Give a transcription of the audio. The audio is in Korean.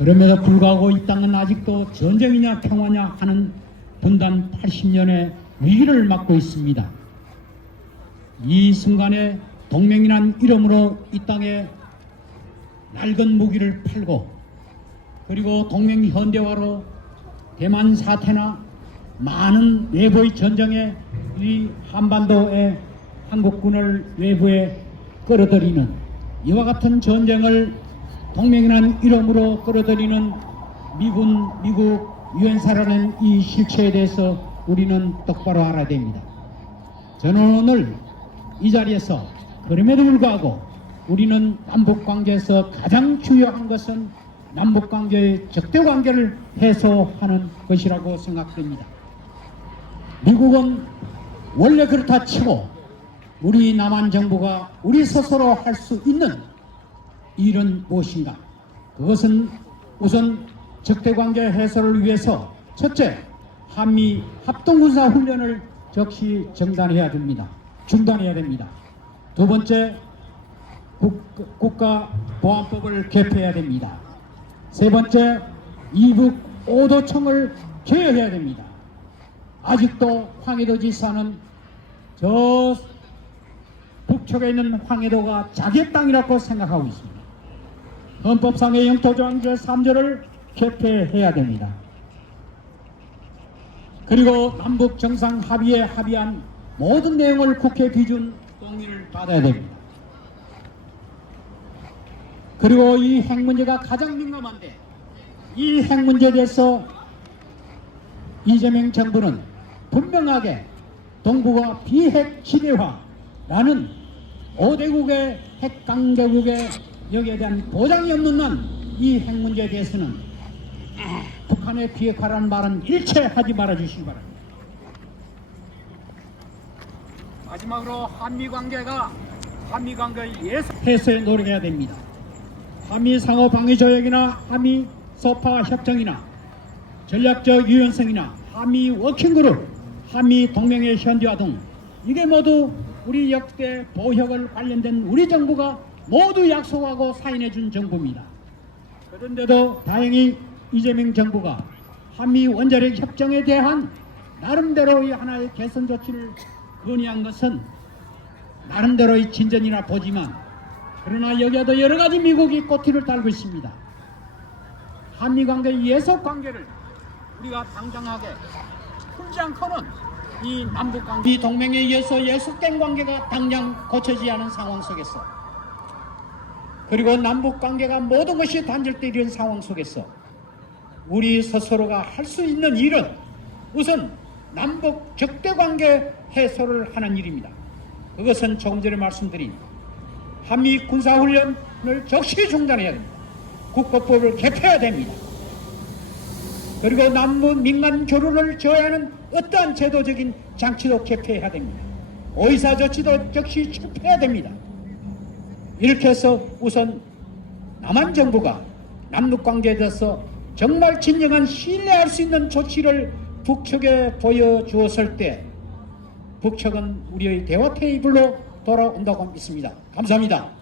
그럼에도 불구하고 이 땅은 아직도 전쟁이냐 평화냐 하는 분단 80년의 위기를 맞고 있습니다. 이 순간에 동맹이란 이름으로 이 땅에 낡은 무기를 팔고 그리고 동맹 현대화로 대만 사태나 많은 외부의 전쟁에 이 한반도의 한국군을 외부에 끌어들이는 이와 같은 전쟁을 동맹이라는 이름으로 끌어들이는 미군, 미국, 유엔사라는 이 실체에 대해서 우리는 똑바로 알아야 됩니다. 저는 오늘 이 자리에서 그럼에도 불구하고 우리는 남북 관계에서 가장 중요한 것은 남북 관계의 적대 관계를 해소하는 것이라고 생각됩니다. 미국은 원래 그렇다 치고 우리 남한 정부가 우리 스스로 할 수 있는 일은 무엇인가? 그것은 우선 적대관계 해소를 위해서 첫째, 한미 합동군사 훈련을 즉시 정단해야 됩니다. 중단해야 됩니다. 두 번째, 국, 국가보안법을 개폐해야 됩니다. 세 번째, 이북 오도청을 개혁해야 됩니다. 아직도 황해도 지사는 저 북쪽에 있는 황해도가 자기 땅이라고 생각하고 있습니다. 헌법상의 영토조항 제3조를 개폐해야 됩니다. 그리고 남북 정상 합의에 합의한 모든 내용을 국회 비준 동의를 받아야 됩니다. 그리고 이 핵 문제가 가장 민감한데 이 핵 문제에 대해서 이재명 정부는 분명하게 동북아 비핵 시대화라는 5대국의 핵 강대국의 여기에 대한 보장이 없는 한 이 핵 문제에 대해서는 아, 북한의 비핵화라는 말은 일체 하지 말아 주시기 바랍니다. 마지막으로 한미 관계가 한미 관계 예산 해소에 노력해야 됩니다. 한미 상호 방위 조약이나 한미 서파 협정이나 전략적 유연성이나 한미 워킹그룹, 한미 동맹의 현대화 등 이게 모두 우리 역대 보혁을 관련된 우리 정부가 모두 약속하고 사인해 준 정부입니다. 그런데도 다행히 이재명 정부가 한미 원자력 협정에 대한 나름대로의 하나의 개선 조치를 건의한 것은 나름대로의 진전이라 보지만 그러나 여기에도 여러 가지 미국이 꼬투리를 달고 있습니다. 한미 관계 예속 관계를 우리가 당장하게 풀지 않고는 이 남북 관계 이 동맹에 의해서 예속된 관계가 당장 고쳐지지 않은 상황 속에서 그리고 남북 관계가 모든 것이 단절되는 상황 속에서 우리 스스로가 할 수 있는 일은 우선 남북 적대 관계 해소를 하는 일입니다. 그것은 조금 전에 말씀드린 한미 군사훈련을 적시 중단해야 됩니다. 국법법을 개폐해야 됩니다. 그리고 남북 민간 교류를 저해하는 어떠한 제도적인 장치도 개폐해야 됩니다. 의사 조치도 즉시 철폐해야 됩니다. 이렇게 해서 우선 남한 정부가 남북 관계에 대해서 정말 진정한 신뢰할 수 있는 조치를 북측에 보여주었을 때 북측은 우리의 대화 테이블로 돌아온다고 믿습니다. 감사합니다.